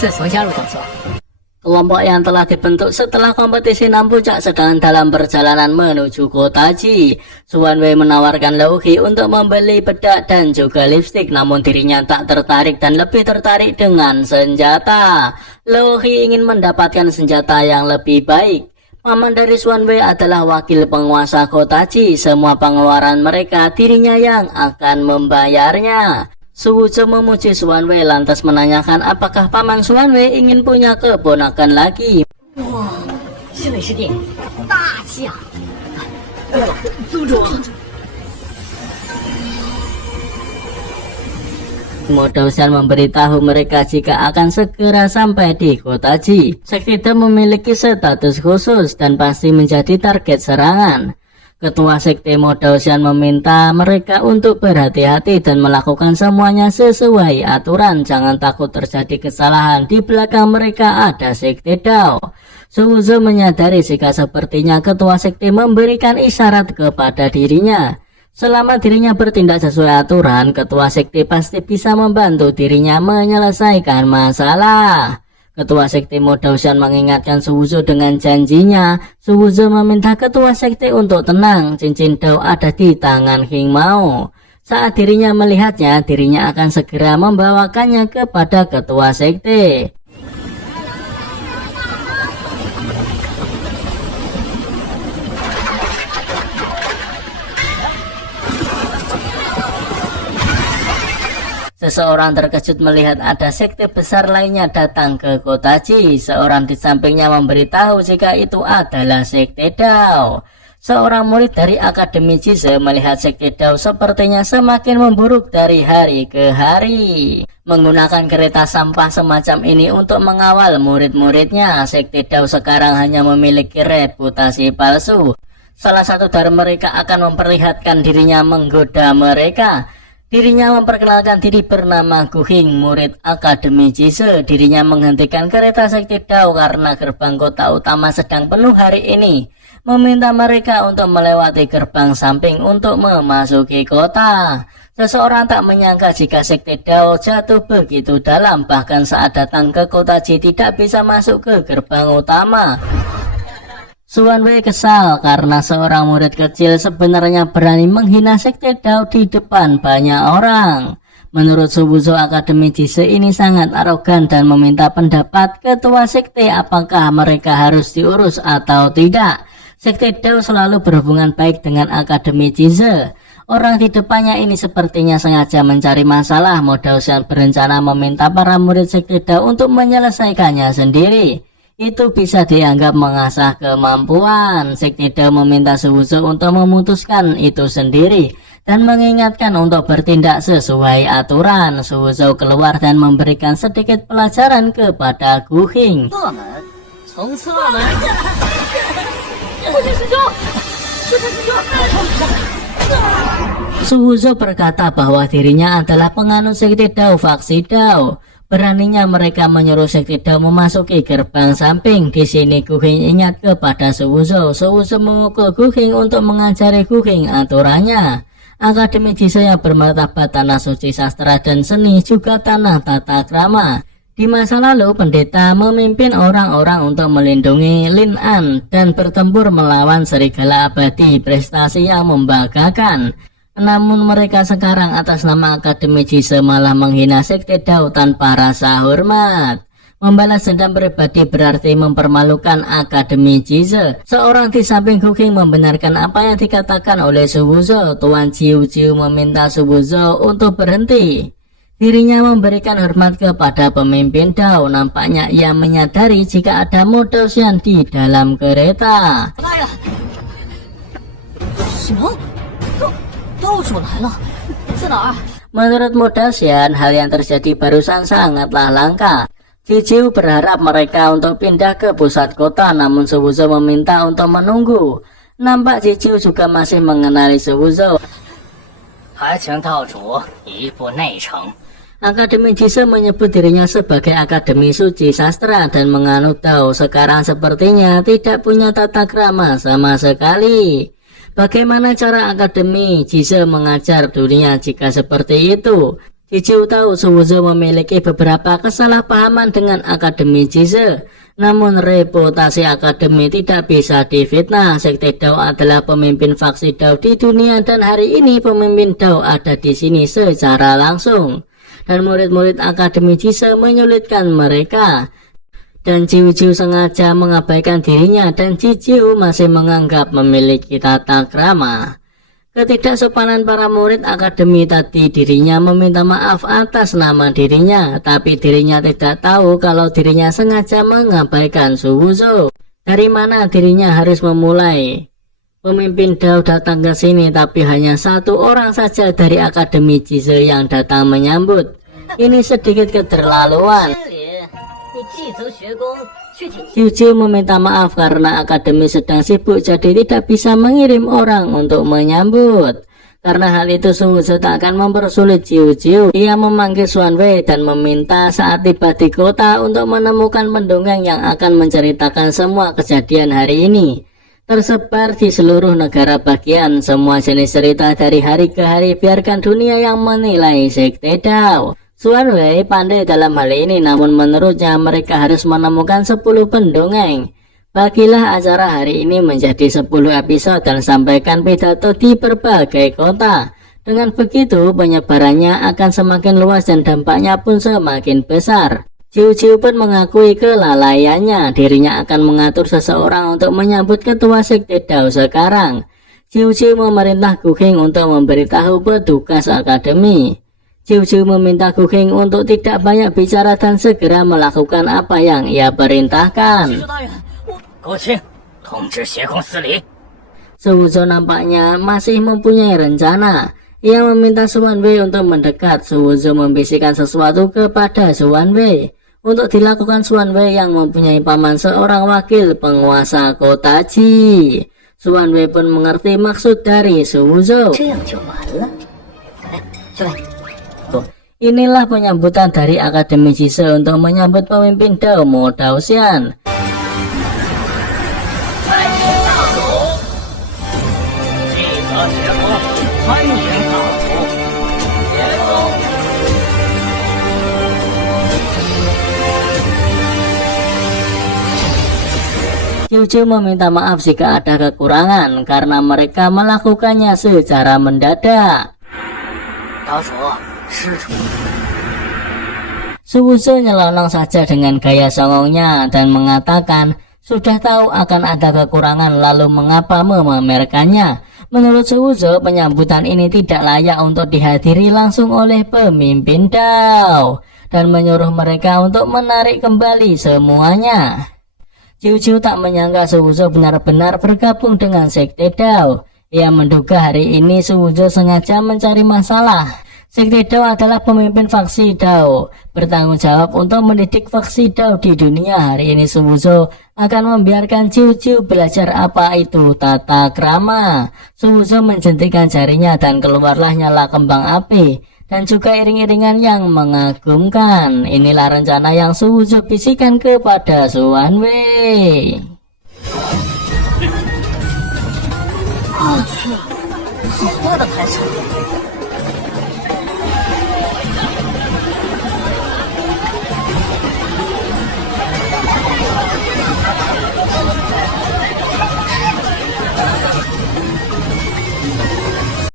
自从加入角色， Kelompok yang telah dibentuk setelah kompetisi 6 puncak sedang dalam perjalanan menuju kota Ji. Xuanwei menawarkan Luohi untuk membeli bedak dan juga lipstik, namun dirinya tak tertarik dan lebih tertarik dengan senjata. Luohi ingin mendapatkan senjata yang lebih baik. Paman dari Xuanwei adalah wakil penguasa kota Ji. Semua pengeluaran mereka dirinya yang akan membayarnya. Su Wuzhou memuji Xuanwei lantas menanyakan apakah paman Xuanwei ingin punya keponakan lagi. 哇，新美食店，大气啊！对了，租住。 Modausian memberitahu mereka jika akan segera sampai di kota Ji. Sekte Dao memiliki status khusus dan pasti menjadi target serangan. Ketua Sekte Modausian meminta mereka untuk berhati-hati dan melakukan semuanya sesuai aturan. Jangan takut terjadi kesalahan, di belakang mereka ada Sekte Dao. Su Wuzhou menyadari jika sepertinya ketua sekte memberikan isyarat kepada dirinya. Selama dirinya bertindak sesuai aturan, ketua sekte pasti bisa membantu dirinya menyelesaikan masalah. Ketua sekte Modausian mengingatkan Su Wuzhou dengan janjinya. Su Wuzhou meminta ketua sekte untuk tenang. Cincin Dao ada di tangan Hing Mao. Saat dirinya melihatnya, dirinya akan segera membawakannya kepada ketua sekte. Seseorang terkejut melihat ada sekte besar lainnya datang ke kota Ji. Seorang di sampingnya memberitahu jika itu adalah Sekte Dao. Seorang murid dari Akademi Jize melihat Sekte Dao sepertinya semakin memburuk dari hari ke hari. Menggunakan kereta sampah semacam ini untuk mengawal murid-muridnya, Sekte Dao sekarang hanya memiliki reputasi palsu. Salah satu dari mereka akan memperlihatkan dirinya menggoda mereka. Dirinya memperkenalkan diri bernama Gu Hing, murid Akademi Jize. Dirinya menghentikan kereta Sekte Dao karena gerbang kota utama sedang penuh hari ini. Meminta mereka untuk melewati gerbang samping untuk memasuki kota. Seseorang tak menyangka jika Sekte Dao jatuh begitu dalam. Bahkan saat datang ke kota Ji tidak bisa masuk ke gerbang utama. Xuanwei kesal karena seorang murid kecil sebenarnya berani menghina Sekte Dao di depan banyak orang. Menurut Su Wuzhou, Akademi Jize ini sangat arogan dan meminta pendapat ketua sekte apakah mereka harus diurus atau tidak. Sekte Dao selalu berhubungan baik dengan Akademi Jize. Orang di depannya ini sepertinya sengaja mencari masalah. Modausian berencana meminta para murid Sekte Dao untuk menyelesaikannya sendiri. Itu bisa dianggap mengasah kemampuan. Sekte Dao meminta Su Wuzhou untuk memutuskan itu sendiri dan mengingatkan untuk bertindak sesuai aturan. Su Wuzhou keluar dan memberikan sedikit pelajaran kepada Gu Hing. Su Wuzhou berkata bahwa dirinya adalah penganut Sekte Dao faksi Dao. Beraninya mereka menyuruh Sekte Dao memasuki gerbang samping. Di sini Gu Hing ingat kepada Su Wuzhou. Su Wuzhou memukul Gu Hing untuk mengajari Gu Hing aturannya. Akademi Jize yang bermartabat tanah suci sastra dan seni juga tanah tata krama. Di masa lalu pendeta memimpin orang-orang untuk melindungi Lin An dan bertempur melawan serigala abadi, prestasi yang membanggakan. Namun mereka sekarang atas nama Akademi Jize malah menghina Sekte Dao tanpa rasa hormat. Membalas dendam pribadi berarti mempermalukan Akademi Jize. Seorang di samping Gu Hing membenarkan apa yang dikatakan oleh Su Wuzhou. Tuan Jiu Jiu meminta Su Wuzhou untuk berhenti. Dirinya memberikan hormat kepada pemimpin Dao. Nampaknya ia menyadari jika ada Modausian di dalam kereta. Menurut Modausian, hal yang terjadi barusan sangatlah langka. Jiu berharap mereka untuk pindah ke pusat kota, namun Su Wuzhou meminta untuk menunggu. Nampak Jiu juga masih mengenali Su Wuzhou. Akademi Jize menyebut dirinya sebagai Akademi Suci Sastra dan menganut Dao. Sekarang sepertinya tidak punya tata krama sama sekali. Bagaimana cara Akademi Jize mengajar dunia jika seperti itu? Ciu tahu Su Wuzhou memiliki beberapa kesalahpahaman dengan Akademi Cize. Namun reputasi akademi tidak bisa difitnah. Sekte Dao adalah pemimpin faksi Dao di dunia dan hari ini pemimpin Dao ada di sini secara langsung. Dan murid-murid Akademi Cize menyulitkan mereka. Dan Ciu sengaja mengabaikan dirinya dan Ciu masih menganggap memiliki tata krama. Ketidaksopanan para murid akademi tadi, dirinya meminta maaf atas nama dirinya, tapi dirinya tidak tahu kalau dirinya sengaja mengabaikan Su Wuzhou. Dari mana dirinya harus memulai? Pemimpin Dao datang ke sini, tapi hanya satu orang saja dari Akademi Cize yang datang menyambut. Ini sedikit keterlaluan. Ciu meminta maaf karena akademi sedang sibuk, jadi tidak bisa mengirim orang untuk menyambut. Karena hal itu Su Wuzhou tak akan mempersulit Ciu. Ia memanggil Xuan Wei dan meminta saat tiba di kota untuk menemukan pendongeng yang akan menceritakan semua kejadian hari ini. Tersebar di seluruh negara bagian, semua jenis cerita dari hari ke hari, biarkan dunia yang menilai Sekte Dao. Xuan Wei pandai dalam hal ini, namun menurutnya mereka harus menemukan 10 pendongeng. Bagilah acara hari ini menjadi 10 episode dan sampaikan pidato di berbagai kota. Dengan begitu penyebarannya akan semakin luas dan dampaknya pun semakin besar. Ciu pun mengakui kelalaiannya, dirinya akan mengatur seseorang untuk menyambut ketua Sekte Dao sekarang. Ciu memerintah Gu Qing untuk memberitahu petugas akademi. Ciu meminta Gu Qing untuk tidak banyak bicara dan segera melakukan apa yang ia perintahkan. Su Wuzhou nampaknya masih mempunyai rencana. Ia meminta Xuan Wei untuk mendekat. Su Wuzhou membisikkan sesuatu kepada Xuan Wei. Untuk dilakukan, Xuan Wei yang mempunyai paman seorang wakil penguasa kota Qi. Xuan Wei pun mengerti maksud dari Su Wuzhou. Inilah penyambutan dari Akademi Cize untuk menyambut pemimpin Dao Mo Daoxian. Ciu meminta maaf jika ada kekurangan karena mereka melakukannya secara mendadak. Su Wuzhou nyelonong saja dengan gaya songongnya dan mengatakan sudah tahu akan ada kekurangan lalu mengapa memamerkannya. Menurut Su Wuzhou, penyambutan ini tidak layak untuk dihadiri langsung oleh pemimpin Dao dan menyuruh mereka untuk menarik kembali semuanya. Ciu tak menyangka Su Wuzhou benar-benar bergabung dengan Sekte Dao. Ia menduga hari ini Su Wuzhou sengaja mencari masalah. Sekte Dao adalah pemimpin faksi Dao, bertanggung jawab untuk mendidik faksi Dao di dunia. Hari ini Su Wuzhou akan membiarkan Ciu belajar apa itu tata krama. Su Wuzhou menjentikan jarinya dan keluarlah nyala kembang api dan juga iring-iringan yang mengagumkan. Inilah rencana yang Su Wuzhou bisikan kepada Xuan Wei.